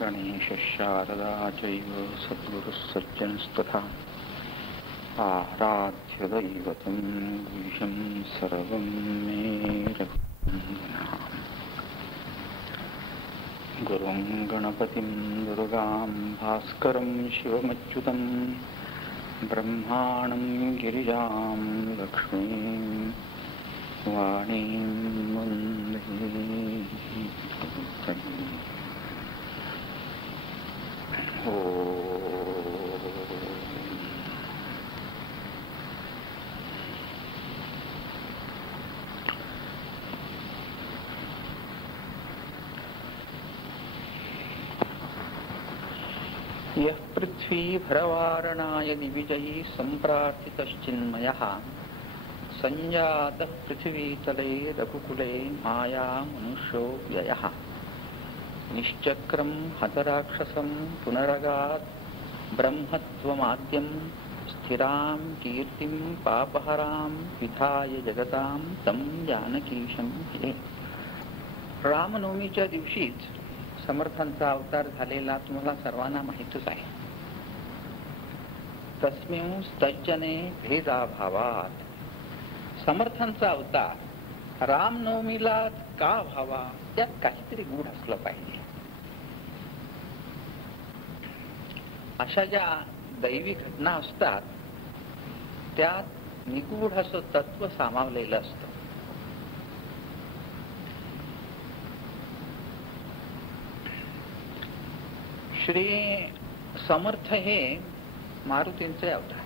गणेश शारदा चैव सद्गुरुः सज्जनस्तथा आराध्य दैवतं गुह्यं सर्वं मे रघुनन्दनः। गुरुं गणपतिं दुर्गां भास्करं शिवमच्युतं ब्रह्माणं गिरिजां लक्ष्मीं वाणीं वन्दे। यः पृथ्वी भरवारणाय दिविजयी सम्प्रार्थितश्चिन्मयः संजातः पृथिवीतले रघुकुले माया मनुष्यो व्ययः निश्चक्रं हतराक्षसं पुनरगात् ब्रह्मत्वमाद्यं स्थिरां कीर्तिं पापहरां विधाय जगतां तं जानकीशं भजे। रामनवमीच्या दिवशीच समर्थांचा अवतार झालेला तुम्हाला सर्वांना माहीतच आहे. तस्मिं स्तज्जने भेदाभावात समर्थांचा अवतार रामनवमीला का व्हावा, त्यात काहीतरी गूढ असलं पाहिजे. अशा ज्या दैवी घटना असतात त्यात निगूढ असं तत्व सामावलेलं असतं. श्री समर्थ हे मारुतींचे अवतार.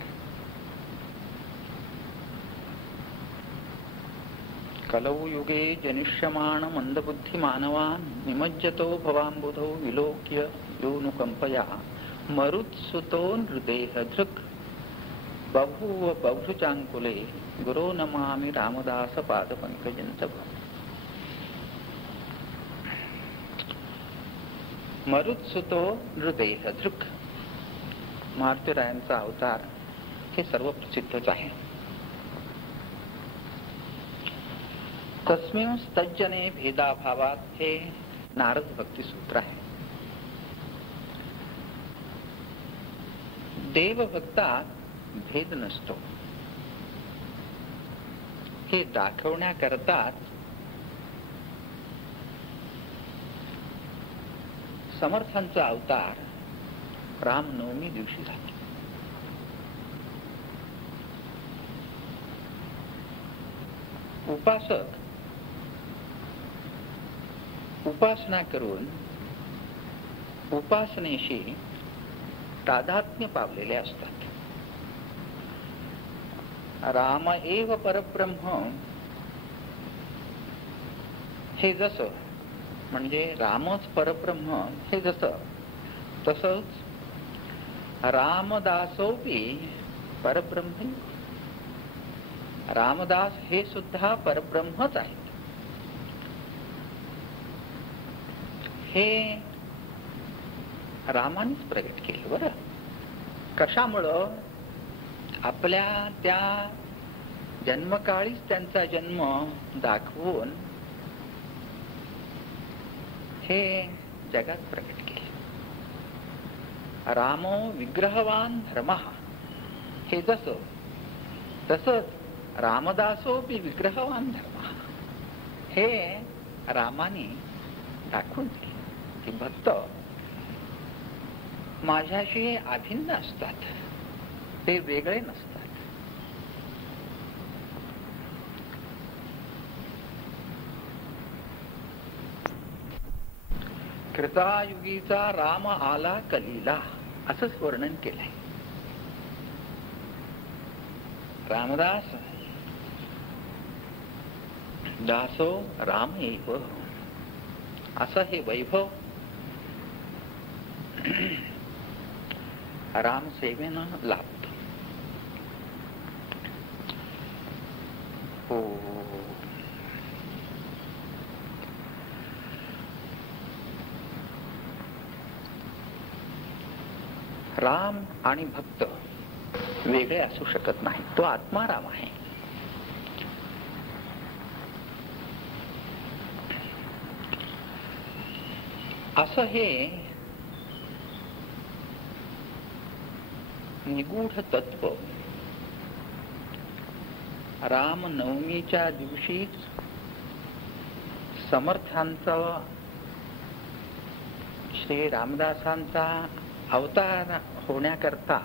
कलौ युगे जनिष्यमाण मंदबुद्धि मानवान् निमज्जतो भवाम्बुधौ विलोक्य योनुकंपया मरुत्सुतो नृदेह धृक् बभूव बभ्रुचाङ्कुले गुरो नमामि रामदास पादपङ्कजं च. मरुत्सुतो नृदेह धृक् मारुतीरायांचा अवतार हे सर्व प्रसिद्धच आहे. तस्मिं स्तज्जने भेदाभावात हे नारद भक्ती सूत्र आहे. देवभक्तात भेद नसतो हे दाखवण्याकरताच समर्थांचा अवतार रामनवमी दिवशी झाला. उपासक उपासना करून उपासनेशी तादात्म्य पावलेले असतात. राम एव परब्रह्म हे जसं म्हणजे रामच परब्रह्म हे जसं, तसंच रामदासोपी परब्रह्म. रामदास हे सुद्धा परब्रह्मच आहेत. हे रामानेच प्रगट केलं. बरं, कशामुळं? आपल्या त्या जन्मकाळीच त्यांचा जन्म दाखवून हे जगात प्रगट केले. रामो विग्रहवान धर्मः हे जसं, तसंच रामदासोपी विग्रहवान धर्मः हे रामाने दाखवून दिले की भक्त माझ्याशी अभिन्न असतात, ते वेगळे नसतात. कृतायुगीचा राम आला कलीला असंच वर्णन केलंय. रामदास दासो राम एव असं हे वैभव रामसेवेनं लाभतो. हो, राम आणि भक्त वेगळे असू शकत नाही. तो आत्मा राम आहे. असं हे निगूढ तत्व रामनवमीच्या दिवशीच समर्थांचा, श्री रामदासांचा अवतार होण्याकरता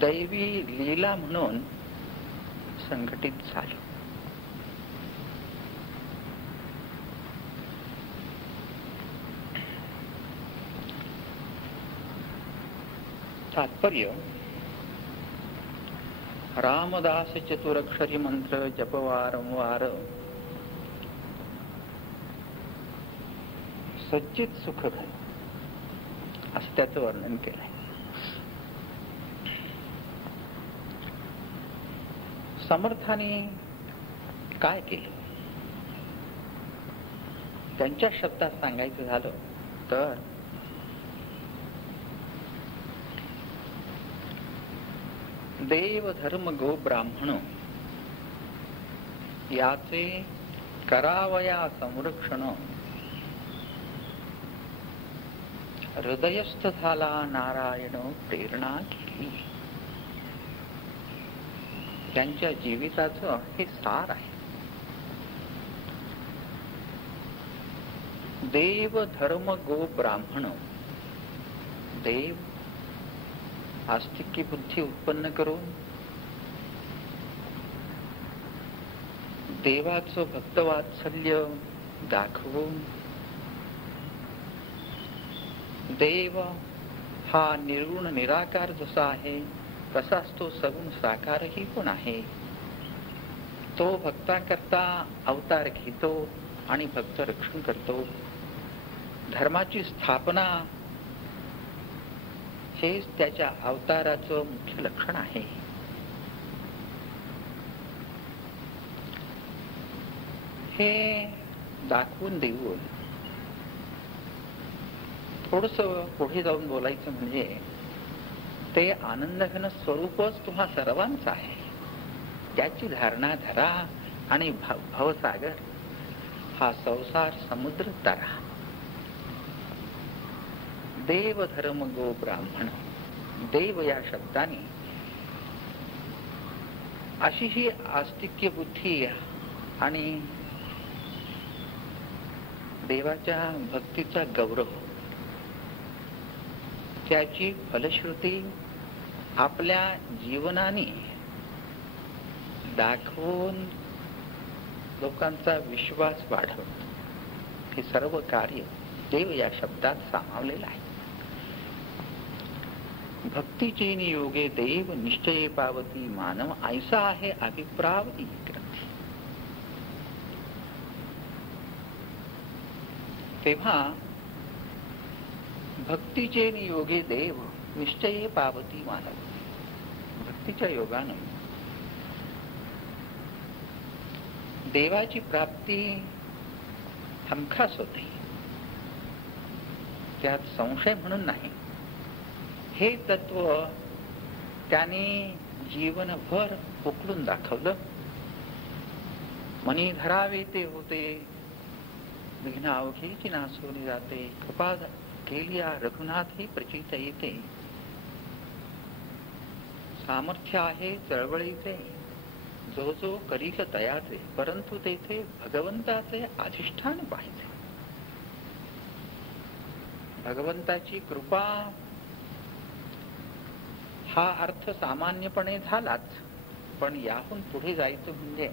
दैवी लीला म्हणून संघटित झाले. तात्पर्य, रामदास चतुरक्षरी मंत्र जप वारंवार सच्चित सुख घन, असं त्याचं वर्णन केलंय. समर्थाने काय केलं? त्यांच्या शब्दात सांगायचं झालं तर देव धर्म गो ब्राह्मण याचे करावया संरक्षण, हृदयस्थ झाला नारायण प्रेरणा केली. त्यांच्या जीविताचं हे सार आहे. देव धर्म गो ब्राह्मण, देव आस्तिक्य बुद्धी उत्पन्न करून देवाचं भक्तवात्सल्य दाखवून, देव हा निर्गुण निराकार जसा आहे तसाच तो सगुण साकारही पण आहे. तो भक्तांकरता अवतार घेतो आणि भक्त रक्षण करतो. धर्माची स्थापना हेच त्याच्या अवताराचं मुख्य लक्षण आहे. हे दाखवून देऊन थोडस पुढे जाऊन बोलायचं म्हणजे ते आनंदघन स्वरूपच तुम्हा सर्वांचं आहे, त्याची धारणा धरा आणि भवसागर हा संसार समुद्र तरा. देव धर्म गो ब्राह्मण, देव या शब्दाने अशी ही आस्तिक्य बुद्धी आणि देवाच्या भक्तीचा गौरव, त्याची फलश्रुती आपल्या जीवनाने दाखवून लोकांचा विश्वास वाढवत, हे सर्व कार्य देव या शब्दात सामावलेलं आहे. भक्तीचे नियोगे देव निश्चये पावती, मानव ऐसा आहे अभिप्राव ग्रंथी. तेव्हा भक्तीचे नियोगे देव निश्चये पावती मानव, भक्तीच्या योगाने देवाची प्राप्ती हमखास होते, त्यात संशय म्हणून नाही. हे तत्व त्याने जीवनभर उकळून दाखवलं. मनी धरावे ते होते, विघ्न अवघेची नासवली जाते, कृपा केलिया रघुनाथ ही प्रचित येते. सामर्थ्य आहे चळवळीचे, जो जो करील तयाचे, परंतु तेथे भगवंताचे अधिष्ठान पाहिजे. भगवंताची कृपा हा अर्थ सामान्यपणे झालाच, पण याहून पुढे जायचं म्हणजे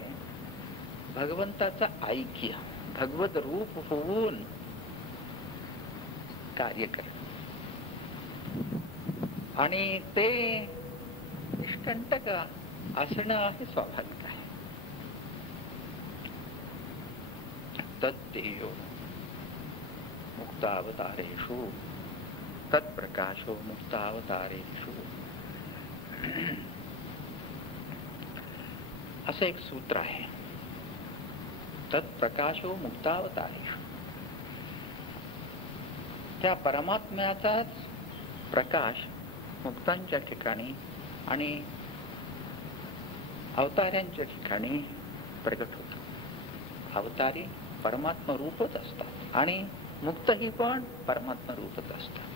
भगवंताचं ऐक्य, भगवत रूप होऊन कार्य कर, आणि ते निष्कंटक असणं हे स्वाभाविक आहे. तत्तेयो मुक्तावतारेषु तत्प्रकाशो मुक्तावतारेषु, असं एक सूत्र आहे. तत्प्रकाशो मुक्तावतारेषु, त्या परमात्म्याचाच प्रकाश मुक्तांच्या ठिकाणी आणि अवतार्यांच्या ठिकाणी प्रगट होतो. अवतारी परमात्मा रूपच असतात आणि मुक्तही पण परमात्मा रूपच असतात.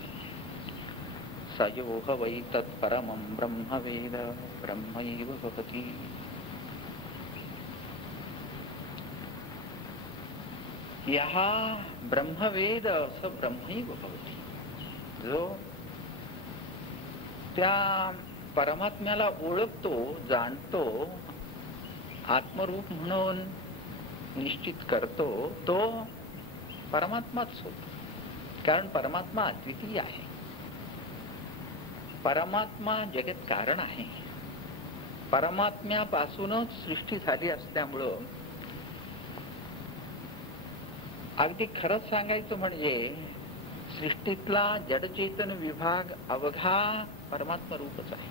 सयोह वै तत्परमं ब्रह्मवेद ब्रह्मैव भवति. यः ब्रह्मवेद स ब्रह्मैव भवति. जो त्या परमात्म्याला ओळखतो, जाणतो, आत्मरूप म्हणून निश्चित करतो, तो परमात्माच होतो. कारण परमात्मा अद्वितीय आहे. परमात्मा जगत कारण आहे. परमात्म्यापासूनच सृष्टी झाली असल्यामुळं अगदी खरंच सांगायचं म्हणजे सृष्टीतला जडचेतन विभाग अवघा परमात्मा रूपच आहे.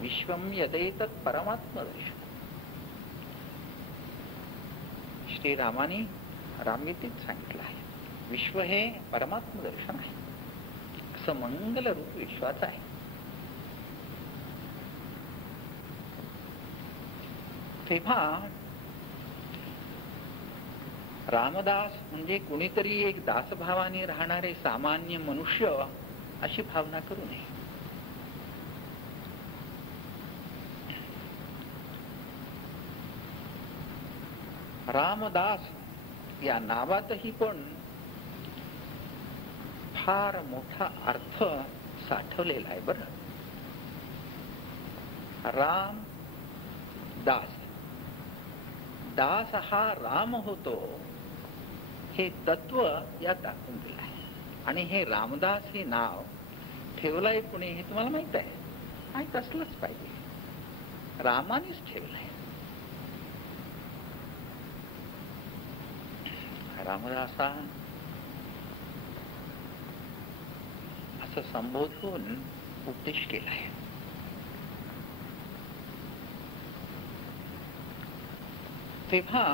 विश्वम यदेतत् परमात्मा दर्शन. श्रीरामाने रामगीतेत सांगितलं आहे, विश्व हे परमात्मा दर्शन आहे. असं मंगल रूप विश्वाचं आहे. तेव्हा रामदास म्हणजे कुणीतरी एक दासभावाने राहणारे सामान्य मनुष्य अशी भावना करू नये. रामदास या नावातही पण फार मोठा अर्थ साठवलेला आहे. बरं, राम दास, दास हा राम होतो हे तत्व यात दाखवून दिलं आहे. आणि हे रामदास हे नाव ठेवलंय कुणी हे तुम्हाला माहित आहे. आणि तसलंच पाहिजे, रामानेच ठेवलंय. रामदासा असं संबोधून उपदेश केला आहे. तेव्हा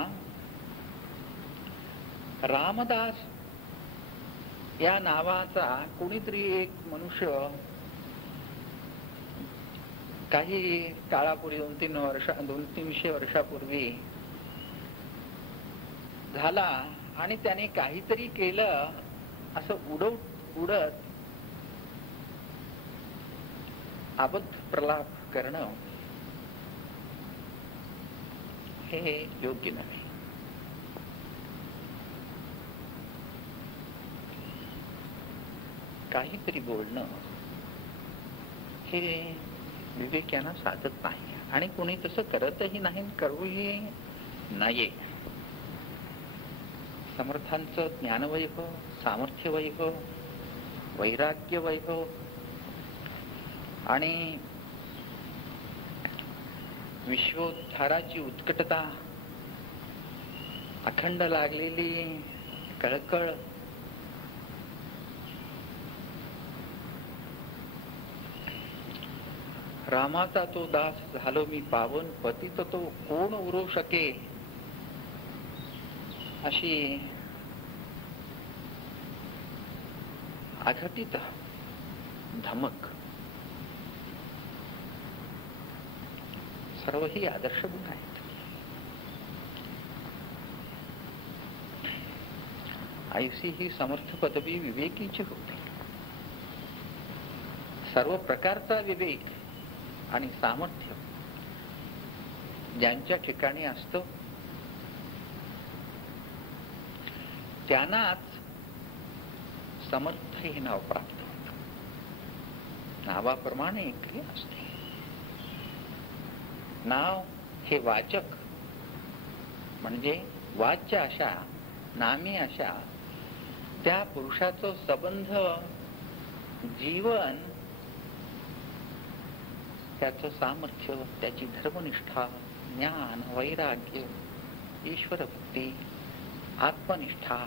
रामदास या नावाचा कोणीतरी एक मनुष्य काही काळापूर्वी 200-300 वर्षापूर्वी झाला आणि त्याने काहीतरी केलं असं उडत अबद्ध प्रलाप करणं हे योग्य नव्हे. काहीतरी बोलणं हे विवेकानं साधत नाही आणि कोणी तसं करतही नाही, करूही नये. समर्थांचं ज्ञानवैभव, सामर्थ्यवैभव, वैराग्यवैभव आणि विश्वोद्धाराची उत्कटता, अखंड लागलेली कळकळ, रामाचा तो दास झालो मी पावन, पतित तो कोण उरो शके, अशी अघटित धमक सर्व ही आदर्श गुण आहेत. आयुषी ही समर्थ पदवी विवेकीची होती. सर्व प्रकारचा विवेक आणि सामर्थ्य ज्यांच्या ठिकाणी असतं त्यांनाच समर्थ हे नाव प्राप्त होतं. नावाप्रमाणे क्रिया असते. नाव हे वाचक म्हणजे वाच्य अशा, नामी अशा त्या पुरुषाचं संबंध, जीवन, त्याचं सामर्थ्य, त्याची धर्मनिष्ठा, ज्ञान, वैराग्य, ईश्वरभक्ती, आत्मनिष्ठा,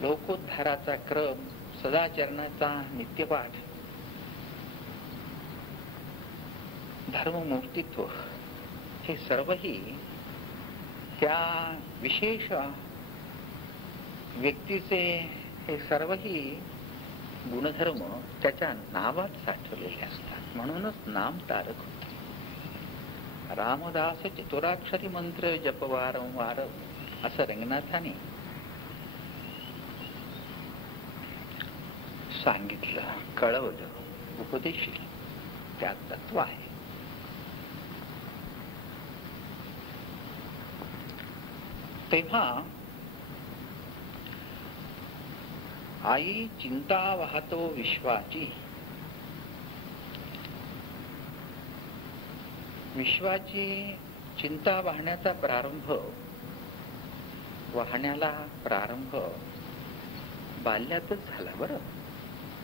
लोकोद्धाराचा क्रम, सदाचरणाचा नित्यपाठ, धर्ममूर्तित्व, हे सर्वही त्या विशेष व्यक्तीचे हे सर्वही गुणधर्म त्याच्या नावात साठवलेले असतात. म्हणूनच नाम तारक होते. रामदास चतुराक्षरी मंत्र जप वारंवार असं रंगनाथाने सांगितलं, कळवलं, उपदेशिलं. त्यात तत्व आहे. तेव्हा आई चिंता वाहतो विश्वाची. विश्वाची चिंता वाहण्याचा प्रारंभ बाल्यातच झाला. बरं,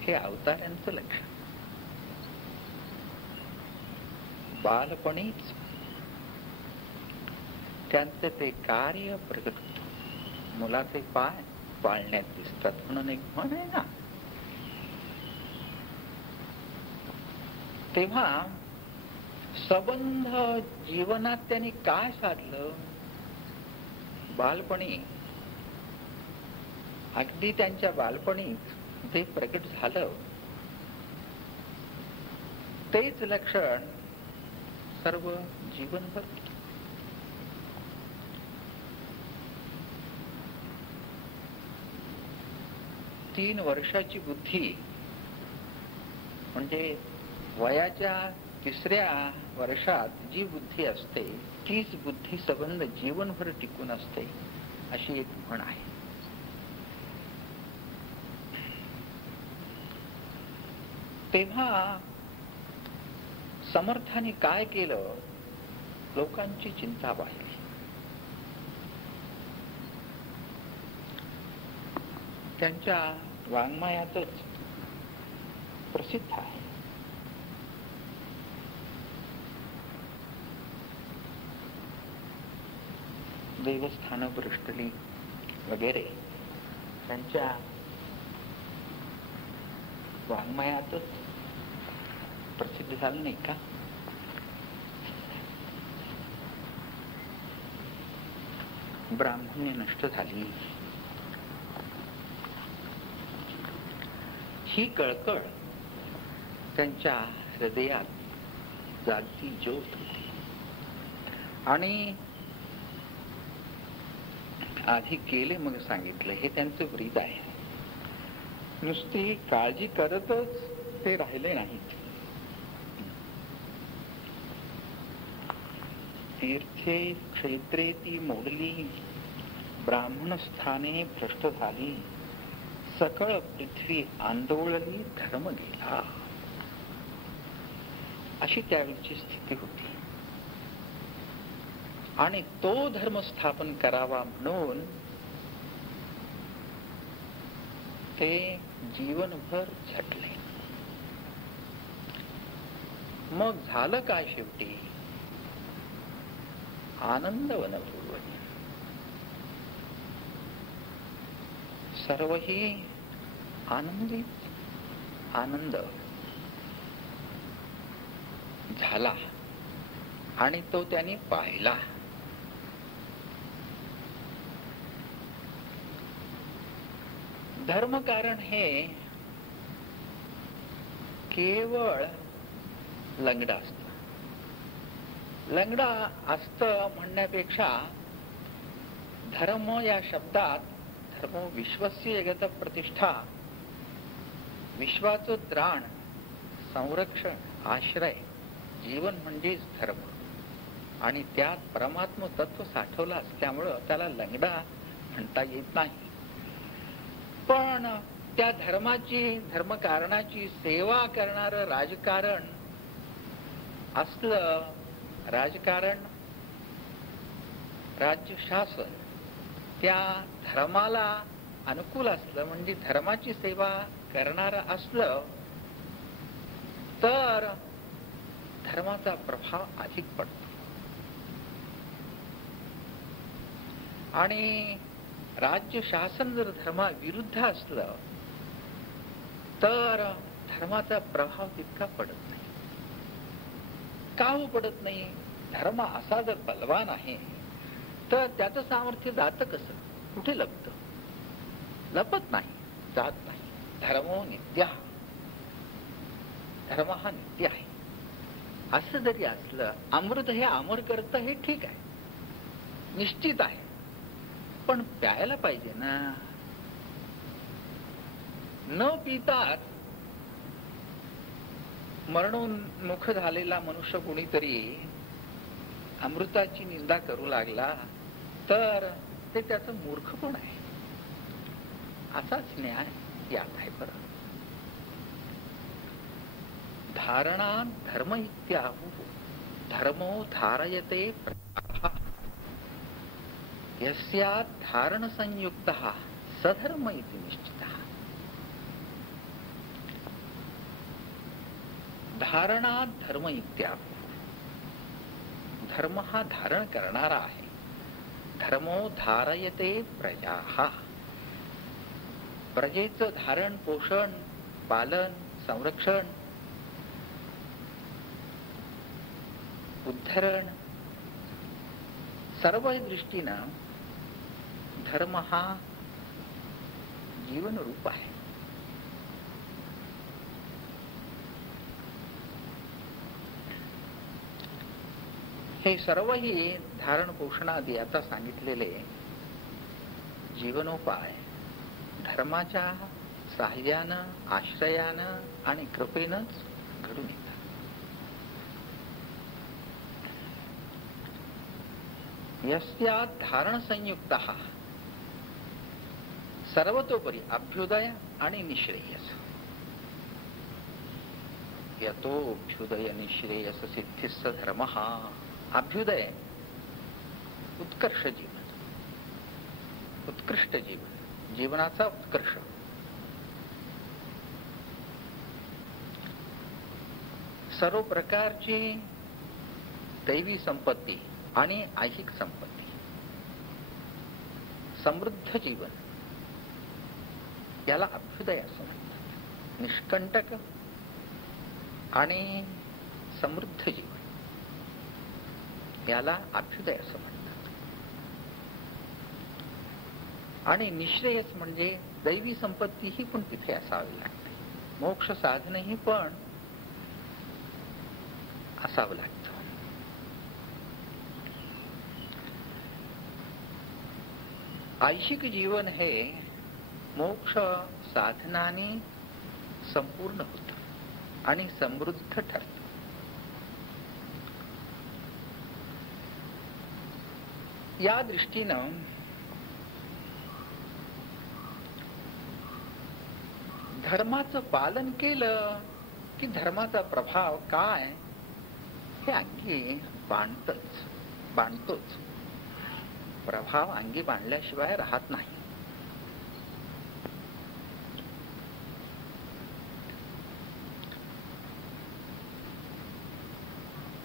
हे अवतारांचं लक्षण. बालपणीच त्यांचे ते कार्य प्रगट होतं. मुलाचे पाय पाळण्यात दिसतात म्हणून एक म्हण आहे ना. तेव्हा संबंध जीवनात त्यांनी काय साधलं? बालपणी, अगदी त्यांच्या बालपणीच ते प्रगट झालं. तेच लक्षण सर्व जीवनभर. तीन वर्षाची बुद्धी म्हणजे वयाच्या 3ऱ्या वर्षात जी बुद्धी असते तीच बुद्धी संबंध जीवनभर टिकून असते, अशी एक म्हण आहे. तेव्हा समर्थाने काय केलं? लोकांची चिंता वाढली. त्यांच्या वाङ्मयातच प्रसिद्ध आहे. देवस्थान भ्रष्टली वगैरे त्यांच्या वाङ्मयातच प्रसिद्ध झालं नाही का? ब्राह्मण्य नष्ट झाली, ही कळकळ त्यांच्या हृदयात जागती ज्योत होती. आणि आधी केले मग सांगितलं, हे त्यांचं व्रीत आहे. नुसती काळजी करतच ते राहिले नाहीत. तीर्थे क्षेत्रे ती मोडली, ब्राह्मण स्थाने भ्रष्ट झाली, सकळ पृथ्वी आंदोळली, धर्म गेला. अशी त्यावेळची स्थिती होती. आणि तो धर्म स्थापन करावा म्हणून ते जीवनभर झटले. मग झालं काय शेवटी? आनंद वनभूवन. सर्वही आनंदित, आनंद झाला आणि तो त्यांनी पाहिला. धर्मकारण हे केवळ लंगडा असत. लंगडा असत म्हणण्यापेक्षा धर्म या शब्दात धर्म विश्वस्य जगत प्रतिष्ठा, विश्वाचं त्राण, संरक्षण, आश्रय, जीवन म्हणजेच धर्म. आणि त्यात परमात्म तत्व साठवलं असल्यामुळं त्याला लंगडा म्हणता येत नाही. पण त्या धर्माची, धर्मकारणाची सेवा करणारं राजकारण असलं, राजकारण, राज्य शासन त्या धर्माला अनुकूल असलं, म्हणजे धर्माची सेवा करणारं असलं तर धर्माचा प्रभाव अधिक पडतो. आणि राज्य शासन जर धर्माविरुद्ध असलं तर धर्माचा प्रभाव तितका पडत नाही. का हो पडत नाही? धर्म असा जर बलवान आहे तर त्याचं सामर्थ्य जातं कसं? कुठे लपतं? लपत नाही, जात नाही. धर्मो नित्य, धर्म हा नित्य आहे. असं जरी असलं, अमृत हे अमर करतं हे ठीक आहे, निश्चित आहे, पण प्यायला पाहिजे ना. न पिताच मरणोन्मुख झालेला मनुष्य कोणीतरी अमृताची निंदा करू लागला तर ते त्याचं मूर्खपण आहे. असाच न्याय यात आहे. बरं, धारणा धर्म इत्याहु धर्मो धारयते प्रजाः यस्यात् धारण संयुक्तः सधर्म इति निश्चितः. धारणा धर्म इत्याहु, धर्म हा धारण करणारा आहे. धर्मो धारयते प्रजाः, प्रजेचं धारण पोषण पालन संरक्षण उद्धरण सर्व दृष्टीनं धर्म हा जीवन रूप आहे. हे सर्वही धारण पोषणादी आता सांगितलेले जीवनोपाय धर्माच्या साहाय्यानं आश्रयानं आणि कृपेनंच घडून येतात. यस्यात् धारण संयुक्तः, सर्वतोपरी अभ्युदय आणि निश्रेयस. यतोऽभ्युदय निश्रेयस सिद्धिस्स धर्मः. अभ्युदय उत्कर्ष जीवन, उत्कृष्ट जीवन, जीवनाचा उत्कर्ष. सर्व प्रकारची दैवी संपत्ती आणि ऐहिक संपत्ती, समृद्ध जीवन याला अभ्युदय असं म्हणतात. निष्कंटक आणि समृद्ध जीवन याला अभ्युदय असं म्हणतात. आणि निश्रेयस म्हणजे दैवी संपत्ती ही पण तिथे असावी लागते, मोक्ष साधनही पण असावं लागतं. ऐशिक जीवन हे मोक्ष साधनाने संपूर्ण होतं आणि समृद्ध ठरतं. या दृष्टीनं धर्माचं पालन केलं की धर्माचा प्रभाव काय हे अंगी बांधतोच. प्रभाव अंगी बांधल्याशिवाय राहत नाही.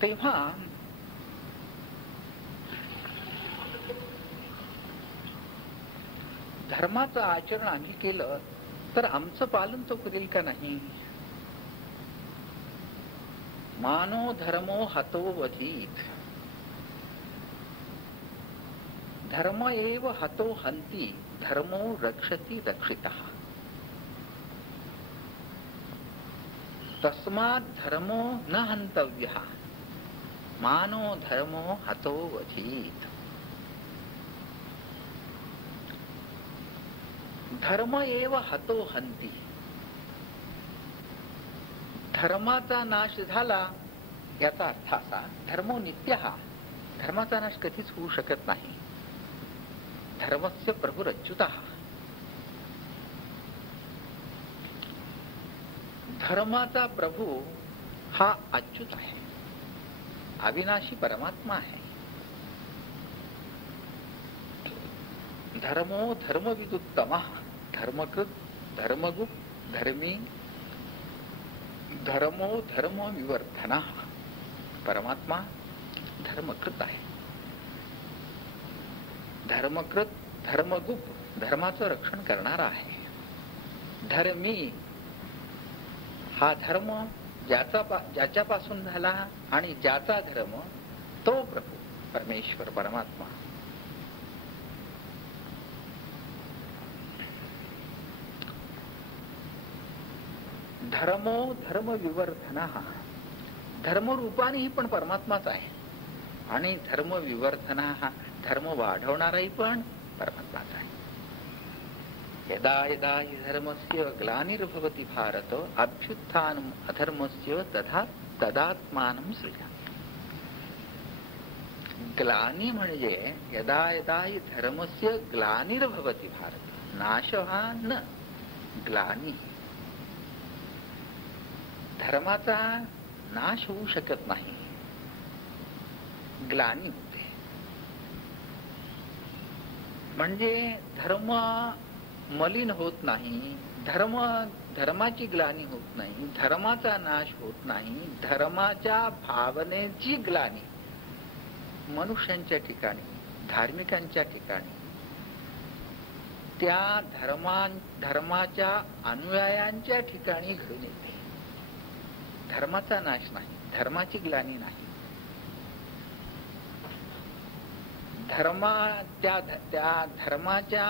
तेव्हा धर्माचं आचरण आम्ही केलं तर आमचं पालन तो करेल का नाही. मानो धर्मो हतो वधीत, धर्म एव हतो हंती, धर्मो रक्षति रक्षितः. तस्मात् धर्मो न हंतव्यः, मानो धर्मो हतो वधीत. धर्म एव हतो हंती, धर्माचा नाश झाला याचा अर्थ असा, धर्मो नित्यः, धर्माचा नाश कधीच होऊ शकत नाही. धर्मस्य प्रभुरच्युतः, धर्माचा प्रभू हा अच्युत आहे, अविनाशी परमात्मा आहे. धर्मो धर्मविदुत्तमः, धर्मकृत धर्मगुप् धर्मी, धर्मो धर्म विवर्धनः. परमात्मा धर्मकृत आहे, धर्मकृत धर्मगुप्, धर्माचं रक्षण करणारा आहे. धर्मी हा धर्म ज्याच्यापासून झाला आणि ज्याचा धर्म तो प्रभू परमेश्वर परमात्मा. धर्मो धर्म विवर्धनः, धर्मरूपानेही पण परमात्माच आहे आणि धर्म विवर्धना हा धर्म वाढवणाराही पण परमात्माच आहे. यदा यदा हि धर्मस्य ग्लानिर्भवति भारत अभ्युत्थानम् अधर्मस्य तथा तदात्मानं सृजामि. ग्लानी म्हणजे यदा यदा हि धर्मस्य ग्लानिर्भवति भारत, नाश हा न, ग्लानी. धर्माचा नाश होऊ शकत नाही, ग्लानी होते. म्हणजे धर्म मलिन होत नाही, धर्माची ग्लानी होत नाही, धर्माचा नाश होत नाही. धर्माच्या भावनेची ग्लानी मनुष्यांच्या ठिकाणी, धार्मिकांच्या ठिकाणी, त्या धर्माच्या अनुयायांच्या ठिकाणी घडून येते. धर्माचा नाश नाही, धर्माची ग्लानी नाही. त्या धर्माच्या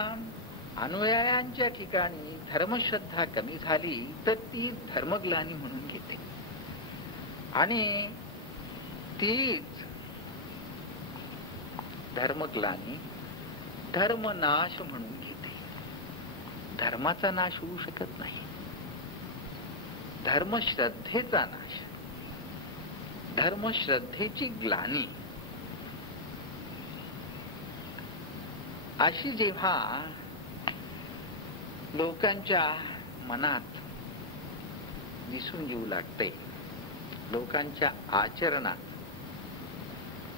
अनुयायांच्या ठिकाणी धर्मश्रद्धा कमी झाली तर ती धर्मग्लानी म्हणून घेते आणि तीच धर्मग्लानी धर्मनाश म्हणून घेते. धर्माचा नाश होऊ शकत नाही, धर्मश्रद्धेचा नाश, धर्मश्रद्धेची ग्लानी. अशी जेव्हा लोकांच्या मनात दिसून येऊ लागते, लोकांच्या आचरणात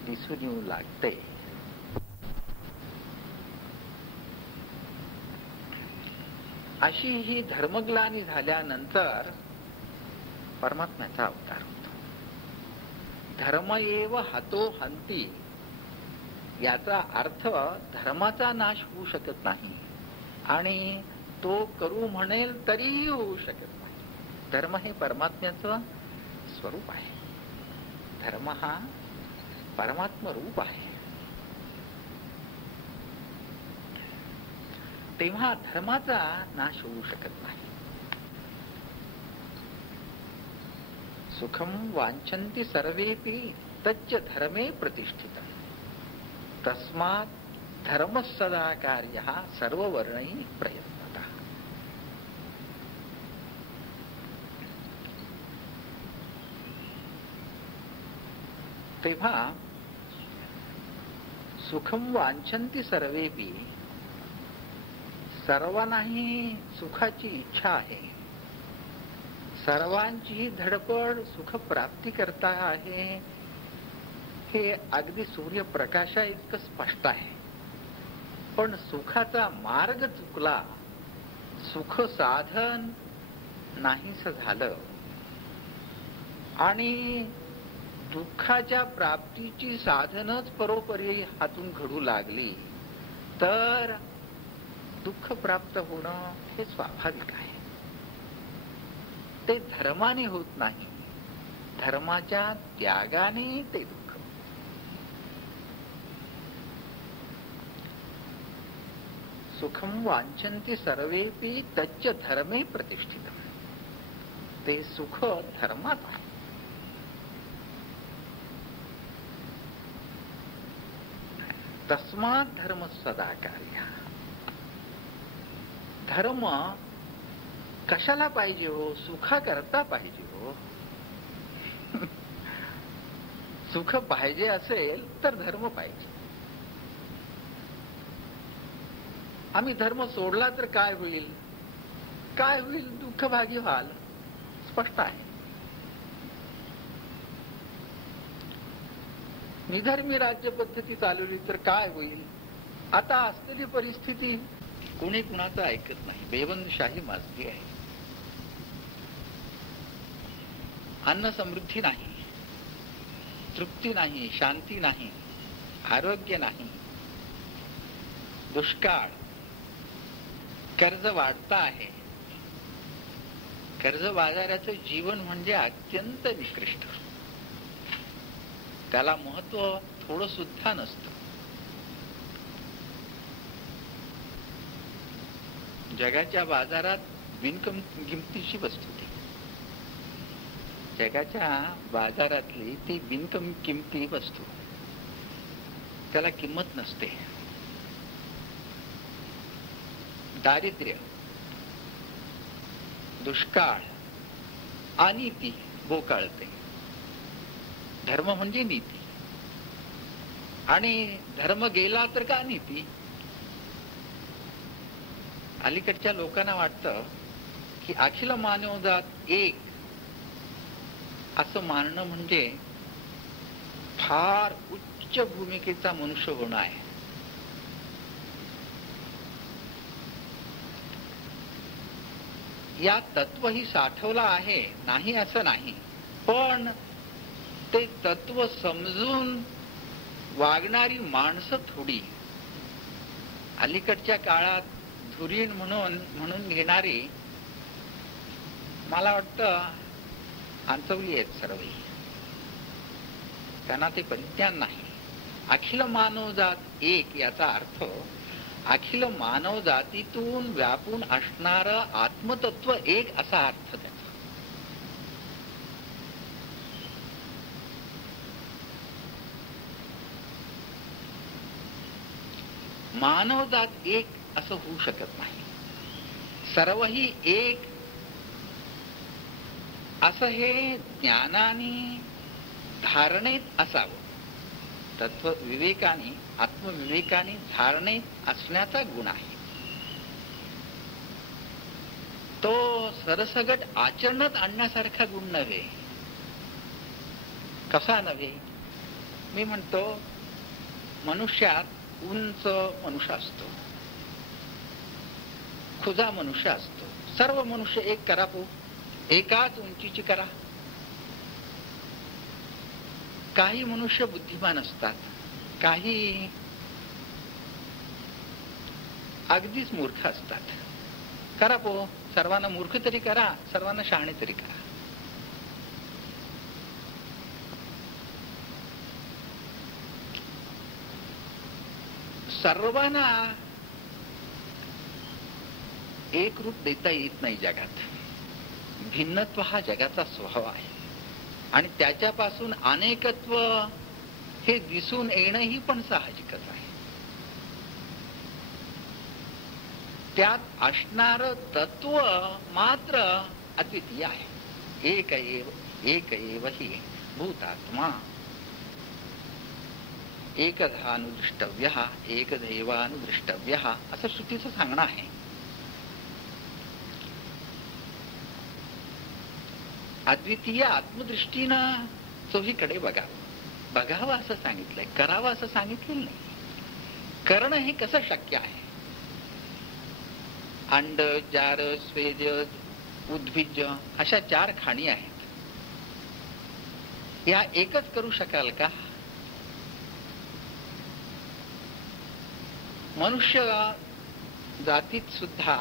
दिसून येऊ लागते, अशी ही धर्मग्लानी झाल्यानंतर परमात्म्याचा अवतार होतो. धर्म एव हतो हंती, याचा अर्थ धर्माचा नाश होऊ शकत नाही आणि तो करू म्हणेल तरीही होऊ शकत नाही. धर्म हे परमात्म्याचं स्वरूप आहे, धर्म हा परमात्म रूप आहे. तेव्हा धर्माचा नाश होऊ शकत नाही. सुखम वांछन्ति सर्वेपि तच्च धर्मे प्रतिष्ठितम् तस्मात् धर्म सदा कार्यः सर्ववर्णैः प्रयत्नतः. तेव्हा सुखम वांछन्ति सर्वेपि, सर्वांनाही सुखाची इच्छा आहे, सर्वांची धडपड सुख प्राप्ती करता आहे, हे अगदी सूर्यप्रकाशा इतकं स्पष्ट आहे. पण सुखाचा मार्ग चुकला, सुख साधन नाहीस झालं आणि दुःखाच्या प्राप्तीची साधनच परोपरी हातून घडू लागली तर दुःख प्राप्त होणं हे स्वाभाविक आहे. ते धर्माने होत नाही, धर्माच्या त्यागाने ते दुःख. सुखम वांछन्ति सर्वेपि तच्च धर्मे प्रतिष्ठितम्. ते सुख धर्मात आहे. तस्मात् धर्म सदा कार्य. धर्म कशाला पाहिजे हो? सुखा करता पाहिजे हो. सुख पाहिजे असेल तर धर्म पाहिजे. आम्ही धर्म सोडला तर काय होईल? काय होईल? दुःखभागी व्हाल, स्पष्ट आहे. निधर्मी राज्य पद्धती चालवली तर काय होईल? आता असलेली परिस्थिती कोणी कुणाचं ऐकत नाही, बेबंदशाही माजली आहे. अन्न समृद्धी नाही, तृप्ती नाही, शांती नाही, आरोग्य नाही, दुष्काळ, कर्ज वाढता आहे. कर्ज बाजाराचं जीवन म्हणजे अत्यंत निकृष्ट, त्याला महत्व थोडं सुद्धा नसतं. जगाच्या बाजारात बिनकिमतीची वस्तू जगाच्या बाजारातली ती बिनकिंमती वस्तू, त्याला किंमत नसते. दारिद्र्य, दुष्काळ, अनीती बोकाळते. धर्म म्हणजे नीती, आणि धर्म गेला तर का नीती. अलीकडच्या लोकांना वाटतं की अखिल मानवजात एक असं मानणं म्हणजे फार उच्च भूमिकेचा मनुष्य होणं आहे. या तत्व ही साठवलं आहे, नाही असं नाही, पण ते तत्व समजून वागणारी माणसं थोडी. अलीकडच्या काळात धुरीण म्हणून घेणारी, मला वाटतं आंचवली आहेत सर्व. त्यांना ते परिज्ञान नाही. अखिल मानवजात एक याचा अर्थ अखिल मानव जातीतून व्यापून असणारं आत्मतत्व एक असा अर्थ त्याचा. मानवजात एक असं होऊ शकत नाही. सर्वही एक असं हे ज्ञानाने धारणेत असावं. तत्व विवेकाने, आत्मविवेकाने धारणेत असण्याचा गुण आहे. तो सरसगट आचरणात आणण्यासारखा गुण नव्हे. कसा नव्हे? मी म्हणतो, मनुष्यात उंच मनुष्य असतो, खुजा मनुष्य असतो. सर्व मनुष्य एक करा, एकाच उंचीची करा. काही मनुष्य बुद्धिमान असतात, काही अगदीच मूर्ख असतात. करा सर्वांना मूर्ख तरी करा, सर्वांना शहाणे तरी करा. सर्वांना एक रूप देता येत नाही जगात. भिन्नत्व हा जगाचा स्वभाव आहे, आणि त्याच्यापासून अनेकत्व हे दिसून येणंही पण साहजिकच आहे. त्यात असणार तत्व मात्र अद्वितीय आहे. एक एव हि भूतात्मा एकधा अनुदृष्टव्य, एकदैवानुदृष्टव्य असं श्रुतीचं सांगणं आहे. अद्वितीय आत्मदृष्टीनं चोहीकडे बघावं असं सांगितलंय, करावं असं सांगितलेलं नाही. करणं हे कसं शक्य आहे? अंड, जार, स्वेद, उद्भिज अशा 4 खाणी आहेत. या एकच करू शकाल का? मनुष्य जातीत सुद्धा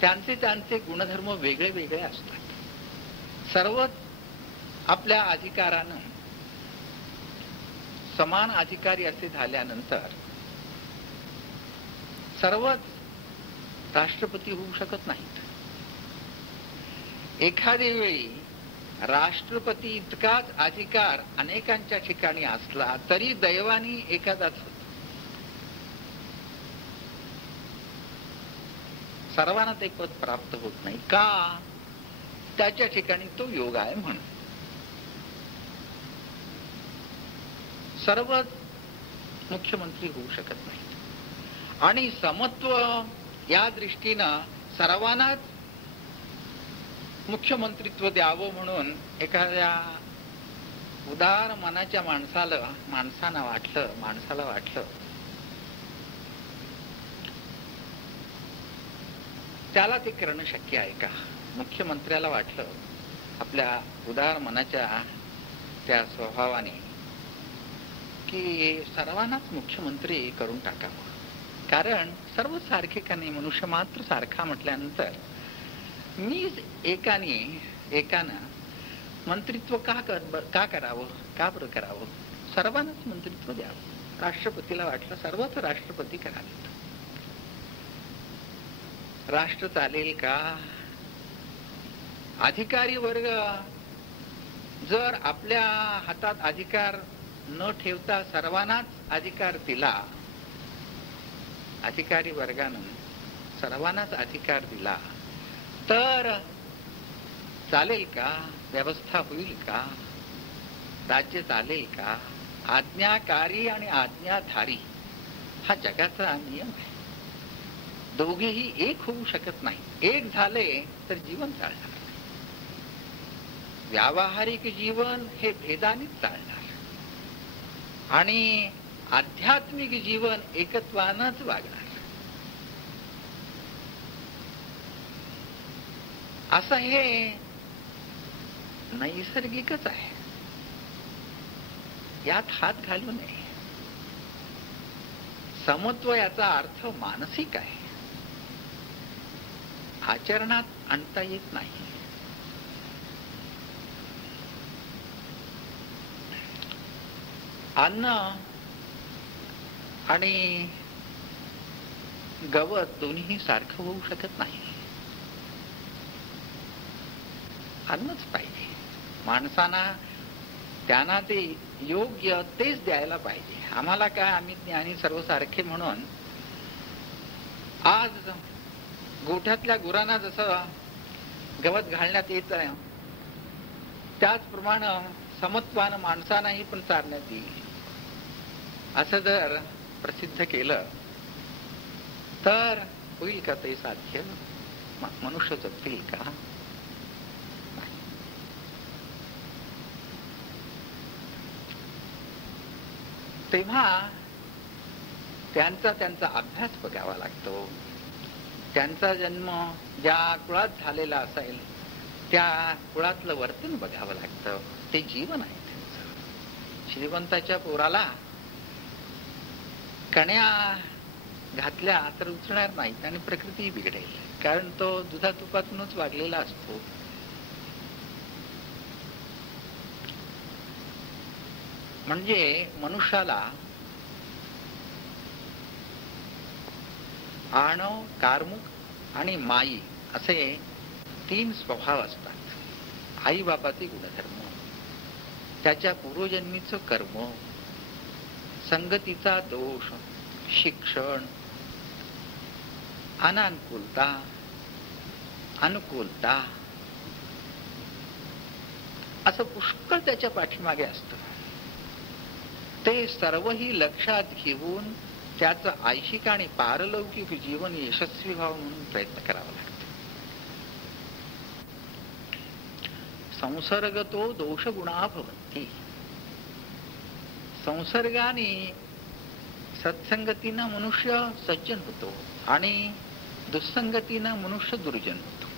त्यांचे गुणधर्म वेगळे वेगळे असतात. सर्वच आपल्या अधिकारानं समान अधिकारी असे झाल्यानंतर सर्वच राष्ट्रपती होऊ शकत नाहीत. एखाद्या वेळी राष्ट्रपती इतकाच अधिकार अनेकांच्या ठिकाणी असला तरी दैवाने एखादाच होतो. सर्वांना ते पद प्राप्त होत नाही का? त्याच्या ठिकाणी तो योग आहे म्हणून. सर्वच मुख्यमंत्री होऊ शकत नाहीत. आणि समत्व या दृष्टीनं सर्वांनाच मुख्यमंत्रित्व द्यावं म्हणून एखाद्या उदार मनाच्या माणसाला वाटलं त्याला ते करणं शक्य आहे का? मुख्यमंत्र्याला वाटलं आपल्या उदार मनाच्या त्या स्वभावाने की सर्वांनाच मुख्यमंत्री करून टाकावं, कारण सर्व सारखे का नाही, मनुष्य मात्र सारखा म्हटल्यानंतर मीच एकानं मंत्रित्व का करावं, का बरं करावं? सर्वांनाच मंत्रित्व द्यावं. राष्ट्रपतीला वाटलं सर्वच राष्ट्रपती करावेत. राष्ट्र चालेल का? अधिकारी वर्ग जर आपल्या हातात अधिकार न ठेवता सर्वांनाच अधिकार दिला, अधिकारी वर्गानं सर्वांनाच अधिकार दिला, तर चालेल का? व्यवस्था होईल का? राज्य चालेल का? आज्ञाकारी आणि आज्ञाधारी हा जगाचा नियम आहे. दोघेही एक होऊ शकत नाही. एक झाले तर जीवन चालणार. व्यावहारिक जीवन हे भेदानेच चालणार आणि आध्यात्मिक जीवन एकत्वानंच वागणार. असं हे नैसर्गिकच आहे. यात हात घालू नये. समत्व याचा अर्थ मानसिक आहे, आचरणात आणता येत नाही. अन्न आणि गवत दोन्ही सारखं होऊ शकत नाही. अन्नच पाहिजे माणसांना. त्यांना ते योग्य तेच द्यायला पाहिजे. आम्हाला काय, आम्ही ज्ञानी सर्वसारखे म्हणून आज गोठ्यातल्या गुरांना जसं गवत घालण्यात येत आहे, त्याचप्रमाणे समत्वानं माणसांनाही पण चालण्यात येईल. असं जर प्रसिद्ध केलं तर होईल का ते साध्य? मनुष्य जगतील का? तेव्हा त्यांचा अभ्यास बघावा लागतो. त्यांचा जन्म ज्या कुळात झालेला असेल त्या कुळातलं वर्तन बघावं लागतं. ते जीवन आहे त्यांचं. श्रीमंताच्या पोराला कण्या घातल्या तर उचलणार नाहीत आणि प्रकृती बिघडेल, कारण तो दुधा तुपातूनच वागलेला असतो. म्हणजे मनुष्याला आणव, कार्मुक आणि माई असे 3 स्वभाव असतात. आई बापाचे गुणधर्म, त्याच्या पूर्वजन्मीचं कर्म, संगतीचा दोष, शिक्षण, अनानुकूलता, अनुकूलता, असं पुष्कळ त्याच्या पाठीमागे असतं. ते सर्वही लक्षात घेऊन त्याचं ऐशिक आणि पारलौकिक जीवन यशस्वी व्हावं म्हणून प्रयत्न करावा लागतो. संसर्गतो दोष गुणा भवन्ति. संसर्गाने सत्संगतीनं मनुष्य सज्जन होतो आणि दुस्संगतीनं मनुष्य दुर्जन होतो.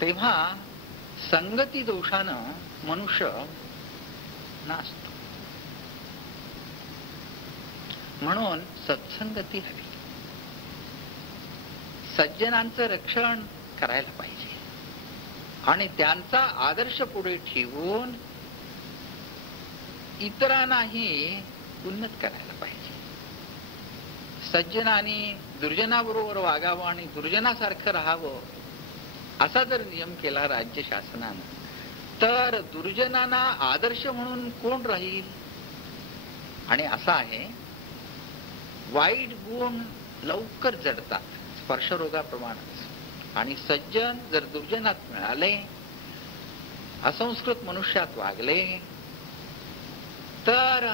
तेव्हा संगती दोषानं मनुष्य नासतो. म्हणून सत्संगती हवी. सज्जनांचं रक्षण करायला पाहिजे आणि त्यांचा आदर्श पुढे ठेवून इतरांनाही उन्नत करायला पाहिजे. सज्जनांनी दुर्जनाबरोबर वागावं आणि दुर्जनासारखं राहावं असा जर नियम केला राज्य शासनानं, तर दुर्जनांना आदर्श म्हणून कोण राहील? आणि असं आहे, वाईट गुण लवकर जडतात स्पर्शरोगाप्रमाणेच. आणि सज्जन जर दुर्जनात मिळाले, असंस्कृत मनुष्यात वागले, तर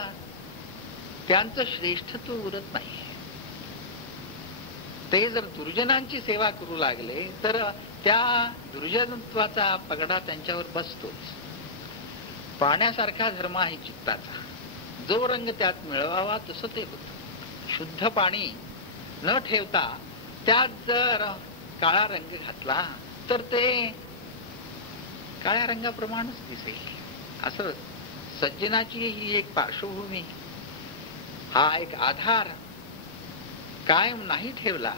त्यांचं श्रेष्ठत्व उरत नाही. ते जर दुर्जनांची सेवा करू लागले तर त्या दुर्जनत्वाचा पगडा त्यांच्यावर बसतोच. पाण्यासारखा धर्म आहे चित्ताचा. जो रंग त्यात मिळवावा तसं ते होतं. शुद्ध पाणी न ठेवता त्यात जर काळा रंग घातला तर ते काळ्या रंगाप्रमाणेच दिसेल. असं सज्जनाची ही एक पार्श्वभूमी, हा एक आधार कायम नाही ठेवला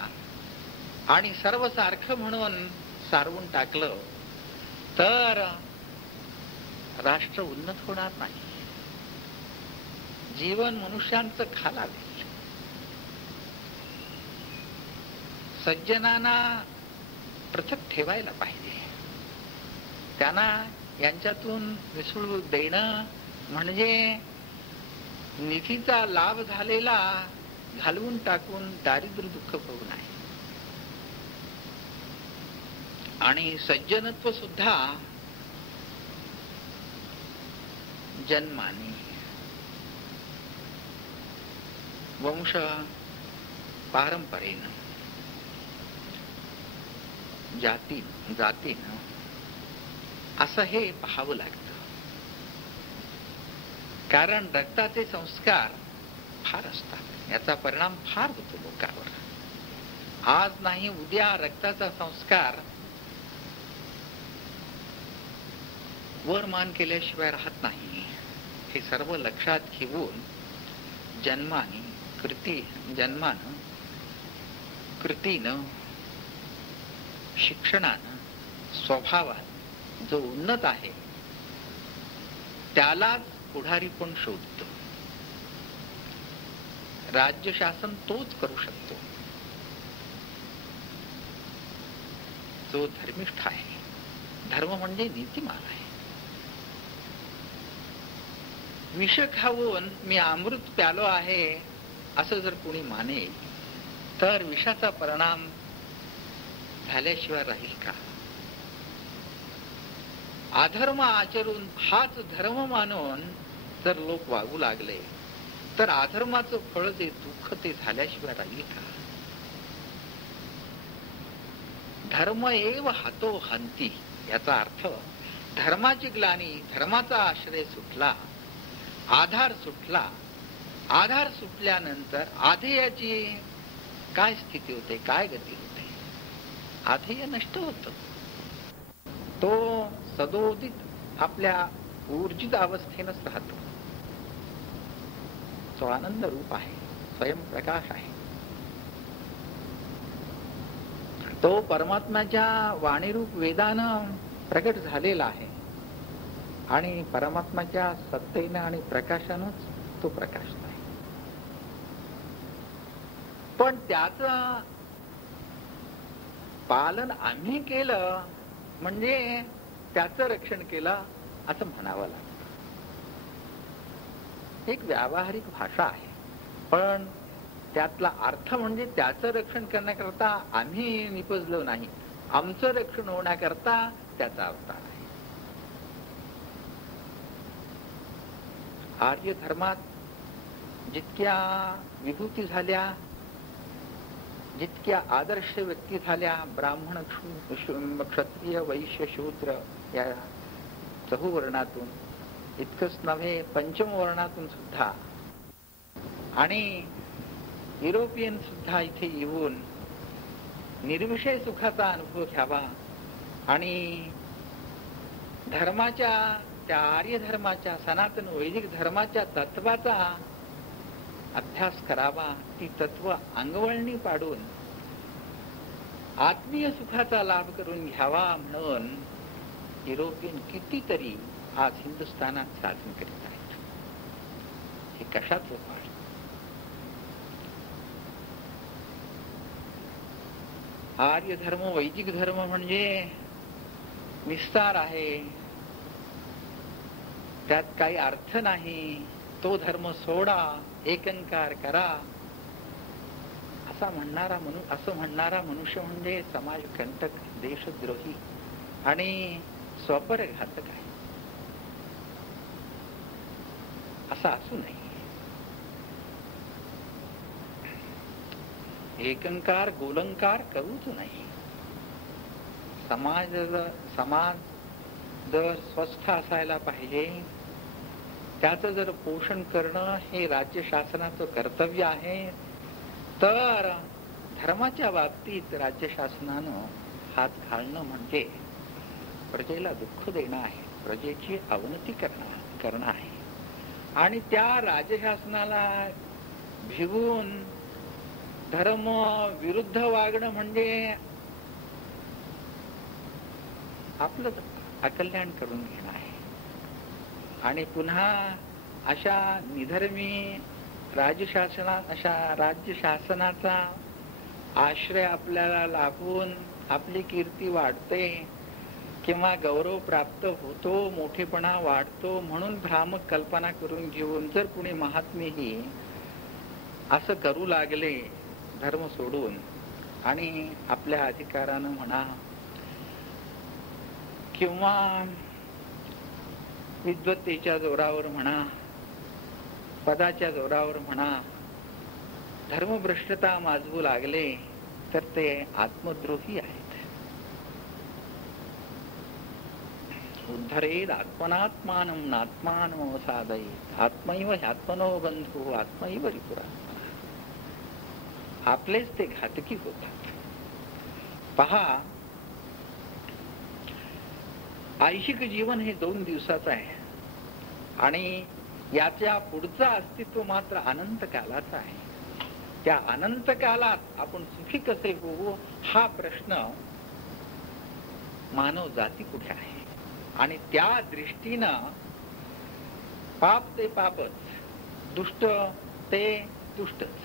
आणि सर्वसारखं म्हणून सारवून टाकलं तर राष्ट्र उन्नत होणार नाही. जीवन मनुष्यांचं खालावेल. सज्जनांना पृथक ठेवायला पाहिजे. त्यांना यांच्यातून मिसळू देणं म्हणजे निधीचा लाभ झालेला घालवून टाकून दारिद्र्य दुःख बघू नये. आणि सज्जनत्व सुद्धा जन्माने, वंश पारंपरेनं, जातीनं असं हे पाहावं लागतं. कारण रक्ताचे संस्कार फार असतात, याचा परिणाम फार होतो लोकांवर. आज नाही उद्या रक्ताचा संस्कार वर मान केल्याशिवाय राहत नाही. हे सर्व लक्षात घेऊन जन्मानं, कृतीनं, शिक्षणानं, स्वभावात जो उन्नत आहे त्यालाच पुढारी पण शोधतो. राज्य शासन तोच करू शकतो जो धर्मिष्ठ आहे. धर्म म्हणजे नीतिमान आहे. विष खाऊन मी अमृत प्यालो आहे असं जर कोणी मानेल तर विषाचा परिणाम झाल्याशिवाय राहील का? अधर्म आचरून हाच धर्म मानून जर लोक वागू लागले तर अधर्माचं फळ जे दुःख ते झाल्याशिवाय राहील का? धर्म एव हातो हंती, याचा अर्थ धर्माची ग्लानी, धर्माचा आश्रय सुटला, आधार सुटला. आधार सुटल्यानंतर आधेयाची काय स्थिती होते, काय गती होते? आधेय नष्ट होत. तो सदोदित आपल्या ऊर्जित अवस्थेनच राहतो. तो आनंद रूप आहे, स्वयंप्रकाश आहे. तो परमात्म्याच्या वाणीरूप वेदानं प्रगट झालेला आहे आणि परमात्म्याच्या सत्तेनं आणि प्रकाशानंच तो प्रकाशला आहे. पण त्याचं पालन आम्ही केलं म्हणजे त्याचं रक्षण केलं असं म्हणावं लागतं. एक व्यावहारिक भाषा आहे, पण त्यातला अर्थ म्हणजे त्याचं रक्षण करण्याकरता आम्ही निपजलो नाही, आमचं रक्षण होण्याकरता त्याचा अवतार आहे. आर्य धर्मात जितक्या विभूती झाल्या, जितक्या आदर्श व्यक्ती झाल्या, ब्राह्मण, क्षत्रिय, वैश्य, शूद्र या चहुवर्णातून, इतकंच नव्हे पंचम वर्णातून सुद्धा, आणि युरोपियन सुद्धा इथे येऊन निर्विषय सुखाचा अनुभव घ्यावा आणि धर्माच्या, त्या आर्य धर्माच्या, सनातन वैदिक धर्माच्या तत्वाचा अभ्यास करावा. ती तत्व अंगवळणी पाडून आत्मीय सुखाचा लाभ करून घ्यावा म्हणून युरोपियन कितीतरी आज हिंदुस्थानात साधन करीत आहेत. हे कशाचं फळ? आर्य धर्म, वैदिक धर्म म्हणजे विस्तार आहे, त्यात काही अर्थ नाही, तो धर्म सोडा, एकंकार करा असं म्हणणारा मनुष्य म्हणजे समाजकंटक, देशद्रोही आणि स्वपरघातक आहे. असं असू नये. एकंकार गोलंकार करूच नाही. समाज जर स्वस्थ असायला पाहिजे, त्याचं जर पोषण करणं हे राज्य शासनाचं कर्तव्य आहे, तर धर्माच्या बाबतीत राज्य शासनानं हात घालणं म्हणजे प्रजेला दुःख देणं आहे, प्रजेची अवनती करणं आहे. आणि त्या राज्यशासनाला भिवून धर्म विरुद्ध वागणं म्हणजे आपलं अकल्याण करून घेणं आहे. आणि पुन्हा अशा निधर्मी अशा राज्य शासनाचा आश्रय आपल्याला लाभून आपली कीर्ती वाढते किंवा गौरव प्राप्त होतो, मोठेपणा वाढतो म्हणून भ्रामक कल्पना करून घेऊन जर कुणी महात्मेही असं करू लागले धर्म सोडून आणि आपल्या अधिकारानं म्हणा किंवा विद्वत्तेच्या जोरावर म्हणा, पदाच्या जोरावर म्हणा, धर्मभ्रष्टता माजवू लागले तर ते आत्मद्रोही आहेत. उद्धरेद आत्मनात्मानं नात्मानं साधयेत आत्मैव ह्यात्मनो बंधू आत्मैव रिपुरा. आपलेच ते घातकी होतात. पहा, ऐहिक जीवन हे 2 दिवसाचं आहे आणि याच्या पुढचं अस्तित्व मात्र अनंत कालाचं आहे. त्या अनंत कालात आपण सुखी कसे होऊ हा प्रश्न मानव जाती कुठे आहे. आणि त्या दृष्टीनं पाप ते पापच, दुष्ट ते दुष्टच,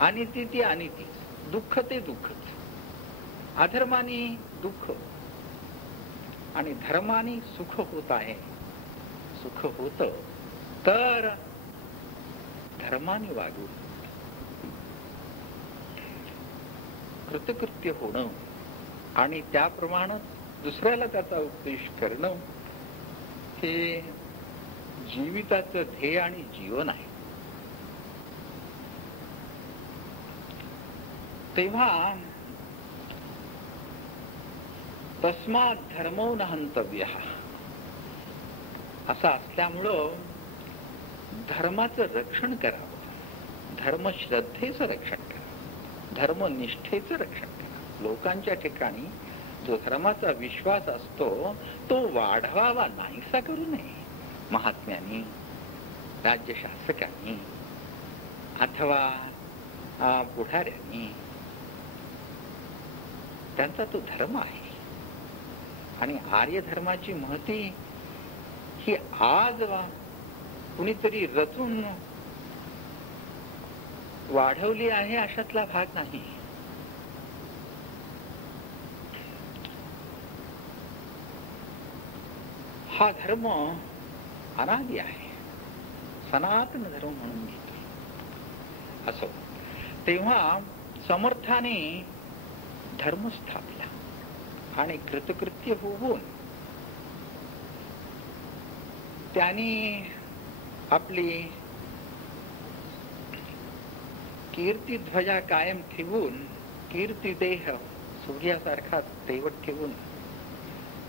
अनिती ती अनितीच, दुःख ते दुःखच, अधर्माने दुःख आणि धर्माने सुख होत आहे. सुख होत तर धर्माने वागू, कृतकृत्य होणं आणि त्याप्रमाणे दुसऱ्याला त्याचा उपदेश करणं हे जीविताचं ध्येय आणि जीवन आहे. तेव्हा तस्मात् धर्मो न हंतव्यः असं असल्यामुळं धर्माचं रक्षण करावं, धर्मश्रद्धेचं रक्षण करावं, धर्मनिष्ठेचं रक्षण करावं. लोकांच्या ठिकाणी जो धर्माचा विश्वास असतो तो वाढवावा, नाहीसा करू नये. महात्म्यांनी, राज्यशासकांनी अथवा पुढाऱ्यांनी त्यांचा तो धर्म आहे. आणि आर्य धर्माची महती ही आज कुणीतरी रचून वाढवली आहे अशातला भाग नाही. हा धर्म अनादि आहे, सनातन धर्म म्हणून घेतो. असो, तेव्हा समर्थाने धर्म स्थापला आणि कृतकृत्य होऊन त्यांनी आपली कीर्तिध्वजा कायम ठेवून, कीर्तिदेह सूर्यासारखा तेवत ठेवून,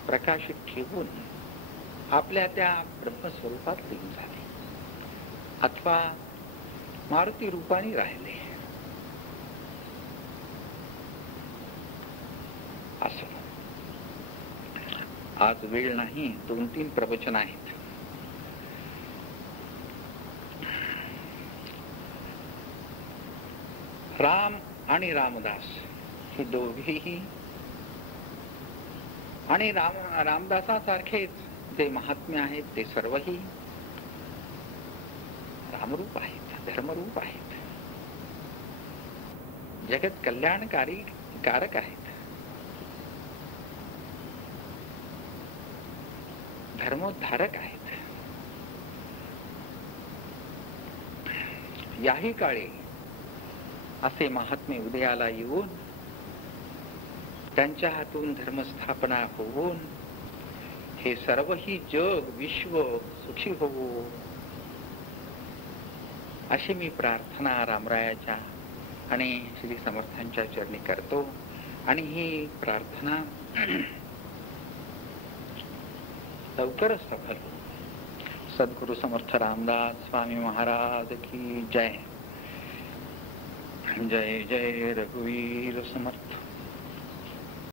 प्रकाशित ठेवून आपल्या त्या ब्रह्मस्वरूपात लीन झाले अथवा मारुती रूपाने राहिले. असं आज वेळ नाही, 2-3 प्रवचन आहेत. राम आणि रामदास हे दोघेही आणि रामदासासारखेच जे महात्म्य आहेत ते सर्वही रामरूप आहेत, धर्मरूप आहेत, जगत कल्याणकारी कारक आहेत, धर्मोद्धारक आहेत. याही काळी असे महात्मे उदयाला येऊन त्यांच्या हातून धर्मस्थापना होऊन हे सर्वही जग विश्व सुखी होवो अशी मी प्रार्थना रामरायाच्या आणि श्री समर्थांच्या चरणी करतो. आणि ही प्रार्थना लवकरच सफल हो. सद्गुरु समर्थ रामदास स्वामी महाराज की जय. जय जय रघुवीर समर्थ.